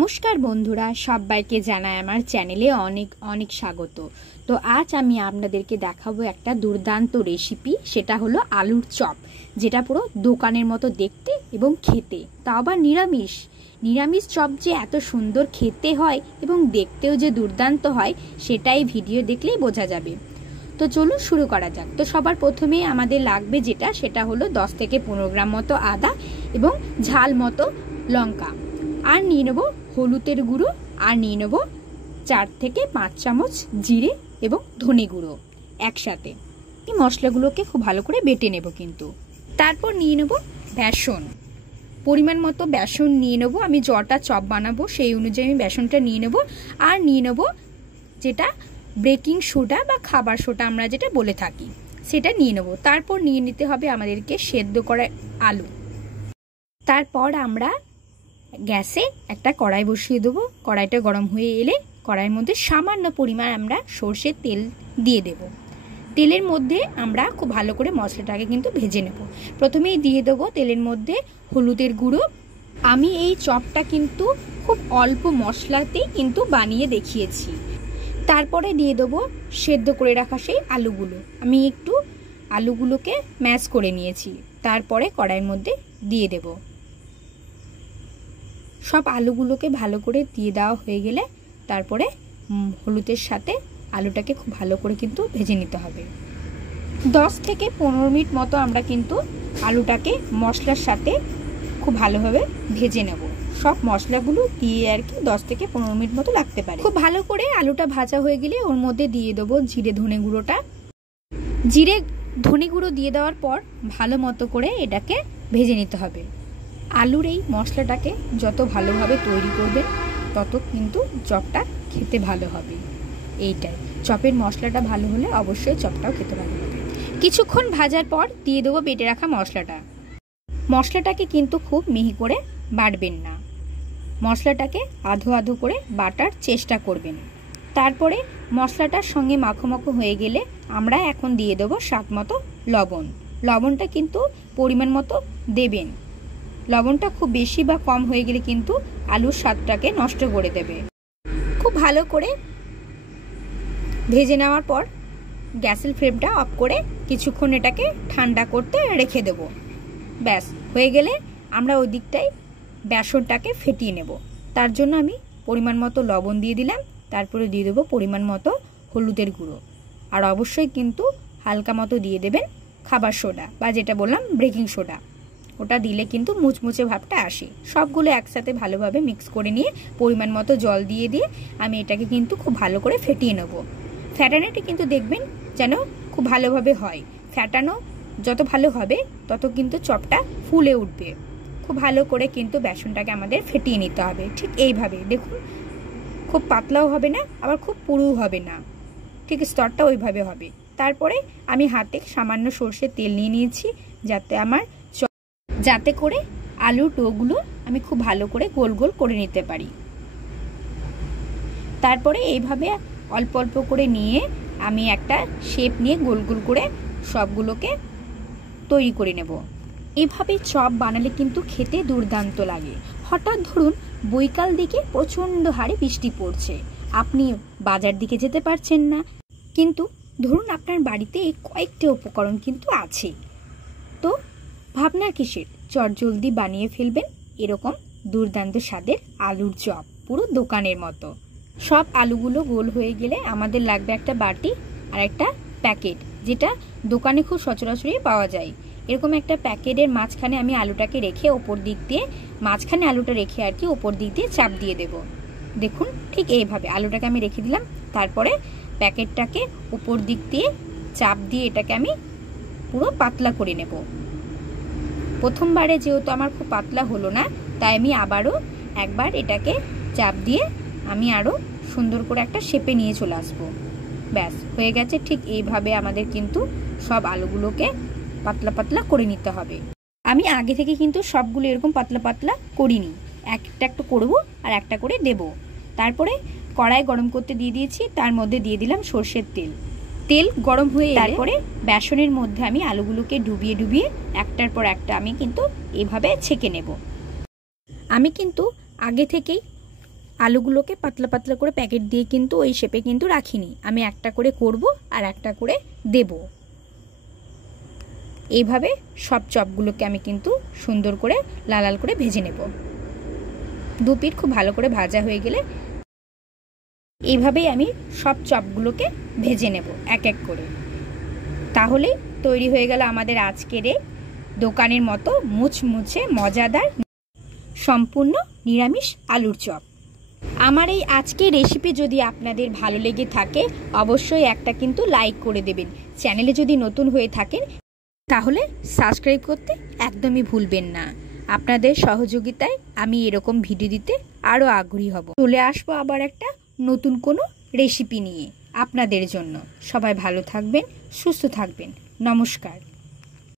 নমস্কার বন্ধুরা, সবাইকে জানাই আমার চ্যানেলে অনেক অনেক স্বাগত। তো আজ আমি আপনাদেরকে দেখাবো একটা দুর্দান্ত রেসিপি, সেটা হলো আলুর চপ, যেটা পুরো দোকানের মতো দেখতে এবং খেতে, তাও আবার নিরামিষ। নিরামিষ চপ যে এত সুন্দর খেতে হয় এবং দেখতেও যে দুর্দান্ত হয়, সেটাই ভিডিও দেখলেই বোঝা যাবে। তো চলুন শুরু করা যাক। তো সবার প্রথমে আমাদের লাগবে যেটা, সেটা হলো 10 থেকে 15 গ্রাম মতো আদা এবং ঝাল মতো লঙ্কা, আর নিয়ে নেবো হলুদের গুঁড়ো, আর নিয়ে নেবো 4 থেকে 5 চামচ জিরে এবং ধনে গুঁড়ো একসাথে। এই মশলাগুলোকে খুব ভালো করে বেটে নেব। কিন্তু তারপর নিয়ে নেব বেসন, পরিমাণ মতো বেসন নিয়ে নেবো। আমি যটা চপ বানাবো সেই অনুযায়ী আমি বেসনটা নিয়ে নেব। আর নিয়ে নেব যেটা বেকিং সোডা বা খাবার সোডা আমরা যেটা বলে থাকি, সেটা নিয়ে নেব। তারপর নিয়ে নিতে হবে আমাদেরকে সেদ্ধ করা আলু। তারপর আমরা গ্যাসে একটা কড়াই বসিয়ে দেবো। কড়াইটা গরম হয়ে এলে কড়াইয়ের মধ্যে সামান্য পরিমাণ আমরা সর্ষের তেল দিয়ে দেব। তেলের মধ্যে আমরা খুব ভালো করে মশলাটাকে কিন্তু ভেজে নেব। প্রথমেই দিয়ে দেবো তেলের মধ্যে হলুদের গুঁড়ো। আমি এই চপটা কিন্তু খুব অল্প মশলাতেই কিন্তু বানিয়ে দেখিয়েছি। তারপরে দিয়ে দেবো সেদ্ধ করে রাখা সেই আলুগুলো। আমি একটু আলুগুলোকে ম্যাশ করে নিয়েছি। তারপরে কড়াইয়ের মধ্যে দিয়ে দেব। সব আলুগুলোকে ভালো করে দিয়ে দেওয়া হয়ে গেলে তারপরে হলুদের সাথে আলুটাকে খুব ভালো করে কিন্তু ভেজে নিতে হবে। 10 থেকে 15 মিনিট মতো আমরা কিন্তু আলুটাকে মশলার সাথে খুব ভালোভাবে ভেজে নেব। সব মশলাগুলো দিয়ে আর কি 10 থেকে 15 মিনিট মতো লাগতে পারে। খুব ভালো করে আলুটা ভাজা হয়ে গেলে ওর মধ্যে দিয়ে দেবো জিরে ধনে গুঁড়োটা। জিরে ধনে গুঁড়ো দিয়ে দেওয়ার পর ভালো মতো করে এটাকে ভেজে নিতে হবে। আলুর এই মশলাটাকে যত ভালোভাবে তৈরি করবেন তত কিন্তু চপটা খেতে ভালো হবে। এইটাই, চপের মশলাটা ভালো হলে অবশ্যই চপটাও খেতে ভালো হবে। কিছুক্ষণ ভাজার পর দিয়ে দেবো বেটে রাখা মশলাটা। মশলাটাকে কিন্তু খুব মিহি করে বাটবেন না, মশলাটাকে আধো আধো করে বাটার চেষ্টা করবেন। তারপরে মশলাটার সঙ্গে মাখো মাখো হয়ে গেলে আমরা এখন দিয়ে দেবো স্বাদ মতো লবণ। লবণটা কিন্তু পরিমাণ মতো দেবেন। লবণটা খুব বেশি বা কম হয়ে গেলে কিন্তু আলুর স্বাদটাকে নষ্ট করে দেবে। খুব ভালো করে ভেজে নেওয়ার পর গ্যাসের ফ্লেমটা অফ করে কিছুক্ষণ এটাকে ঠান্ডা করতে রেখে দেব। ব্যাস হয়ে গেলে আমরা ওই দিকটাই বেসনটাকে ফেটিয়ে নেব। তার জন্য আমি পরিমাণ মতো লবণ দিয়ে দিলাম। তারপরে দিয়ে দেবো পরিমাণ মতো হলুদের গুঁড়ো, আর অবশ্যই কিন্তু হালকা মতো দিয়ে দেবেন খাবার সোডা বা যেটা বললাম বেকিং সোডা। ওটা দিলে কিন্তু মুচমুচে ভাবটা আসে। সবগুলো একসাথে ভালোভাবে মিক্স করে নিয়ে পরিমাণ মতো জল দিয়ে আমি এটাকে কিন্তু খুব ভালো করে ফেটিয়ে নেব। ফ্যাটানোটা কিন্তু দেখবেন যেন খুব ভালোভাবে হয়। ফ্যাটানো যত ভালো হবে তত কিন্তু চপটা ফুলে উঠবে। খুব ভালো করে কিন্তু বেসনটাকে আমাদের ফেটিয়ে নিতে হবে। ঠিক এইভাবে দেখুন, খুব পাতলাও হবে না আবার খুব পুরুও হবে না, ঠিক স্তরটা ওইভাবে হবে। তারপরে আমি হাতে সামান্য সর্ষের তেল নিয়ে নিয়েছি, যাতে করে আলুর ডোগুলো আমি খুব ভালো করে গোল গোল করে নিতে পারি। তারপরে এইভাবে অল্প অল্প করে নিয়ে আমি একটা শেপ নিয়ে গোল গোল করে সবগুলোকে তৈরি করে নেব। এইভাবে চপ বানালে কিন্তু খেতে দুর্দান্ত লাগে। হঠাৎ ধরুন বৈকাল দিকে প্রচণ্ড হারে বৃষ্টি পড়ছে, আপনি বাজার দিকে যেতে পারছেন না, কিন্তু ধরুন আপনার বাড়িতে কয়েকটি উপকরণ কিন্তু আছে, তো ভাবনার কিসের, চটজলদি বানিয়ে ফেলবেন এরকম দুর্দান্ত স্বাদের আলুর চপ, পুরো দোকানের মতো। সব আলুগুলো গোল হয়ে গেলে আমাদের লাগবে একটা বাটি আর একটা প্যাকেট, যেটা দোকানে খুব সচরাচরই পাওয়া যায়। এরকম একটা প্যাকেটের মাঝখানে আমি আলুটাকে রেখে ওপর দিক দিয়ে, মাঝখানে আলুটা রেখে আর কি ওপর দিক দিয়ে চাপ দিয়ে দেব। দেখুন ঠিক এইভাবে আলুটাকে আমি রেখে দিলাম। তারপরে প্যাকেটটাকে উপর দিক দিয়ে চাপ দিয়ে এটাকে আমি পুরো পাতলা করে নেব। প্রথমবারে যেহেতু আমার খুব পাতলা হলো না, তাই আমি আবারও একবার এটাকে চাপ দিয়ে আমি আরও সুন্দর করে একটা শেপে নিয়ে চলে আসবো। ব্যাস হয়ে গেছে। ঠিক এইভাবে আমাদের কিন্তু সব আলুগুলোকে পাতলা পাতলা করে নিতে হবে। আমি আগে থেকে কিন্তু সবগুলো এরকম পাতলা পাতলা করিনি, একটা একটা করবো আর একটা করে দেব। তারপরে কড়াই গরম করতে দিয়ে দিয়েছি, তার মধ্যে দিয়ে দিলাম সর্ষের তেল। তেল গরম হয়ে তারপরে বেসনের মধ্যে আমি আলুগুলোকে ডুবিয়ে ডুবিয়ে একটার পর একটা আমি কিন্তু এভাবে ছেঁকে নেব। আমি কিন্তু আগে থেকেই আলুগুলোকে পাতলা পাতলা করে প্যাকেট দিয়ে কিন্তু ওই শেপে কিন্তু রাখিনি, আমি একটা করে করব আর একটা করে দেব। এইভাবে সব চপগুলোকে আমি কিন্তু সুন্দর করে লাল লাল করে ভেজে নেব। দু পিঠ খুব ভালো করে ভাজা হয়ে গেলে এইভাবেই আমি সব চপগুলোকে ভেজে নেব এক এক করে। তাহলেই তৈরি হয়ে গেল আমাদের আজকের এই দোকানের মতো মুচমুচে মজাদার সম্পূর্ণ নিরামিষ আলুর চপ। আমার এই আজকের রেসিপি যদি আপনাদের ভালো লেগে থাকে অবশ্যই একটা কিন্তু লাইক করে দেবেন। চ্যানেলে যদি নতুন হয়ে থাকেন তাহলে সাবস্ক্রাইব করতে একদমই ভুলবেন না। আপনাদের সহযোগিতায় আমি এরকম ভিডিও দিতে আরও আগ্রহী হব। চলে আসবো আবার একটা নতুন কোনো রেসিপি নিয়ে আপনাদের জন্য। সবাই ভালো থাকবেন, সুস্থ থাকবেন। নমস্কার।